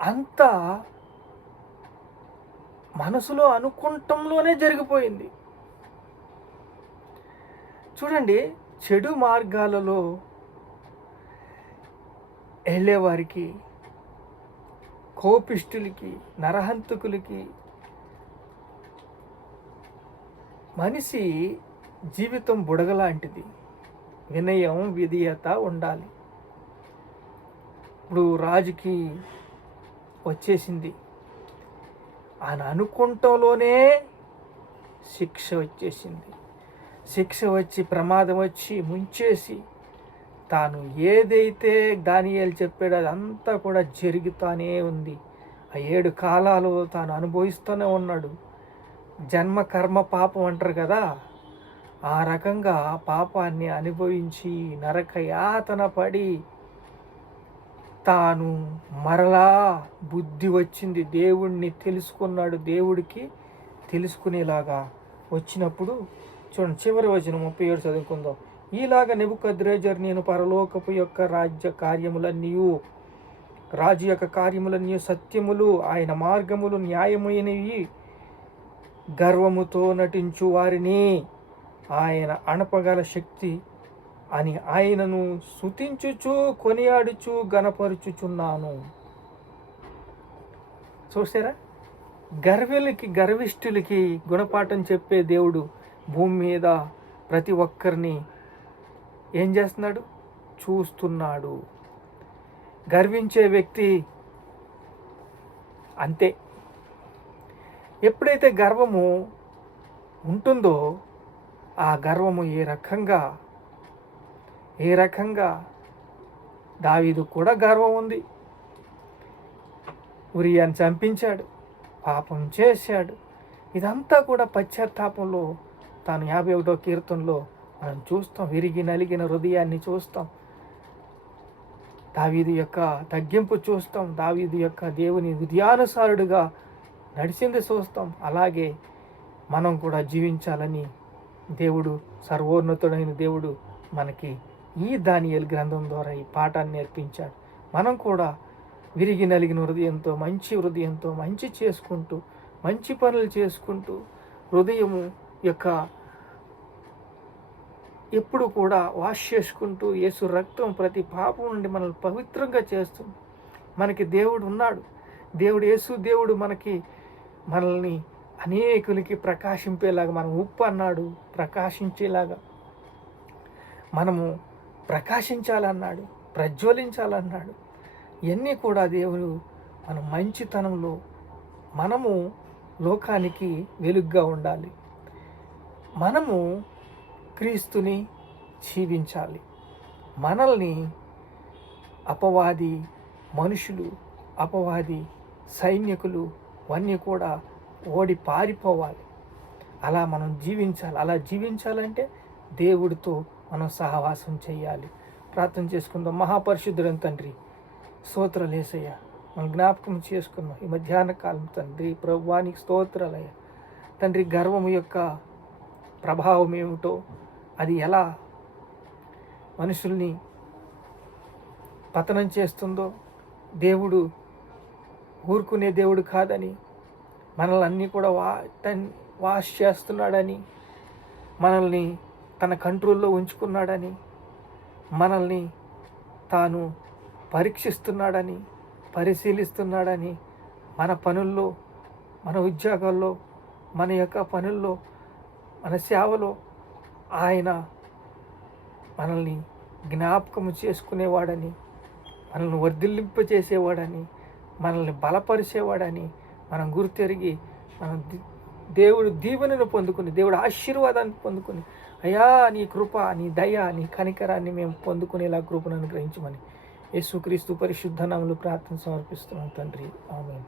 అంతా మనసులో అనుకుంటంలోనే జరిగిపోయింది. చూడండి, చెడు మార్గాలలో వెళ్ళేవారికి, కోపిష్ఠులకి, నరహంతకులకి మనిషి జీవితం బుడగలాంటిది. వినయం, విధేయత ఉండాలి. ఇప్పుడు రాజుకి వచ్చేసింది, ఆయన అనుకుంటంలోనే శిక్ష వచ్చేసింది. శిక్ష వచ్చి, ప్రమాదం వచ్చి ముంచేసి, తాను ఏదైతే దానియేలు చెప్పాడో అదంతా కూడా జరుగుతూనే ఉంది. ఆ 7 కాలాలు తాను అనుభవిస్తూనే ఉన్నాడు. జన్మ కర్మ పాపం అంటారు కదా, ఆ రకంగా పాపాన్ని అనుభవించి నరక యాతన పడి తాను మరలా బుద్ధి వచ్చింది, దేవుణ్ణి తెలుసుకున్నాడు. దేవుడికి తెలుసుకునేలాగా వచ్చినప్పుడు చూడండి, చివరి వచనం 37 చదువుకుందాం. ఈలాగా నెబుకద్రెజరు నేను పరలోకపు యొక్క రాజు యొక్క కార్యములన్నీ సత్యములు, ఆయన మార్గములు న్యాయమైనవి, గర్వముతో నటించు వారిని ఆయన అణపగల శక్తి అని ఆయనను స్తుతించుచు కొనియాడుచు గణపరుచుచున్నాను. చూసారా, గర్విష్ఠులకి గుణపాఠం చెప్పే దేవుడు భూమి మీద ప్రతి ఒక్కరిని ఏం చేస్తున్నాడు? చూస్తున్నాడు. గర్వించే వ్యక్తి అంతే. ఎప్పుడైతే గర్వము ఉంటుందో ఆ గర్వము ఏ రకంగా దావీదు కూడా గర్వం ఉంది. ఉరియాని చంపించాడు, పాపం చేశాడు. ఇదంతా కూడా పశ్చాత్తాపంలో తాను 51వ కీర్తనలో మనం చూస్తాం. విరిగి నలిగిన హృదయాన్ని చూస్తాం, దావీదు యొక్క తగ్గింపు చూస్తాం, దావీదు యొక్క దేవుని హృదయానుసారుడుగా నడిచింది చూస్తాం. అలాగే మనం కూడా జీవించాలని దేవుడు, సర్వోన్నతుడైన దేవుడు మనకి ఈ దానియేలు గ్రంథం ద్వారా ఈ పాఠాన్ని నేర్పించాడు. మనం కూడా విరిగి నలిగిన హృదయంతో, మంచి హృదయంతో చేసుకుంటూ, మంచి పనులు చేసుకుంటూ, హృదయము యొక్క ఎప్పుడు కూడా వాష్ చేసుకుంటూ, యేసు రక్తం ప్రతి పాపం నుండి మనల్ని పవిత్రంగా చేస్తుంది. మనకి దేవుడు ఉన్నాడు. దేవుడు మనల్ని అనేకులకి ప్రకాశింపేలాగా, మనం ఉప్పు అన్నాడు, ప్రకాశించేలాగా మనము ప్రకాశించాలన్నాడు, ప్రజ్వలించాలన్నాడు. ఇవన్నీ కూడా దేవుడు మన మంచితనంలో మనము లోకానికి వెలుగుగా ఉండాలి. మనము క్రీస్తుని జీవించాలి. మనల్ని అపవాది మనుషులు, అపవాది సైనికులు అన్నీ కూడా ఓడి పారిపోవాలి. అలా మనం జీవించాలి. అలా జీవించాలంటే దేవుడితో మనం సహవాసం చేయాలి. ప్రార్థన చేసుకుందాం. మహాపరిశుద్ధుడైన తండ్రి, స్తోత్రాలు యేసయ్య, మనం జ్ఞాపకం చేసుకున్నాం ఈ మధ్యాహ్న కాలం. తండ్రి ప్రభువానికి స్తోత్రాలయ్య. తండ్రి, గర్వం యొక్క ప్రభావం ఏమిటో, అది ఎలా మనుషుల్ని పతనం చేస్తుందో, దేవుడు ఊరుకునే దేవుడు కాదని, మనల్ని అన్నీ కూడా వాష్ చేస్తున్నాడని, మనల్ని తన కంట్రోల్లో ఉంచుకున్నాడని, మనల్ని తాను పరీక్షిస్తున్నాడని, పరిశీలిస్తున్నాడని, మన పనుల్లో, మన ఉద్యోగాల్లో, మన యొక్క పనుల్లో, మన సేవలో ఆయన మనల్ని జ్ఞాపకము చేసుకునేవాడని, మనల్ని వర్ధిల్లింపచేసేవాడని, మనల్ని బలపరిచేవాడని మనం గుర్తెరిగి, మనం దేవుడు దీవెనను పొందుకుని, దేవుడు ఆశీర్వాదాన్ని పొందుకుని, అయ్యా నీ కృప, నీ దయ, నీ కనికరాన్ని మేము పొందుకునేలా కృపను అనుగ్రహించమని యేసుక్రీస్తు పరిశుద్ధ నామములో ప్రార్థన సమర్పిస్తున్నాం తండ్రి. ఆమేన్.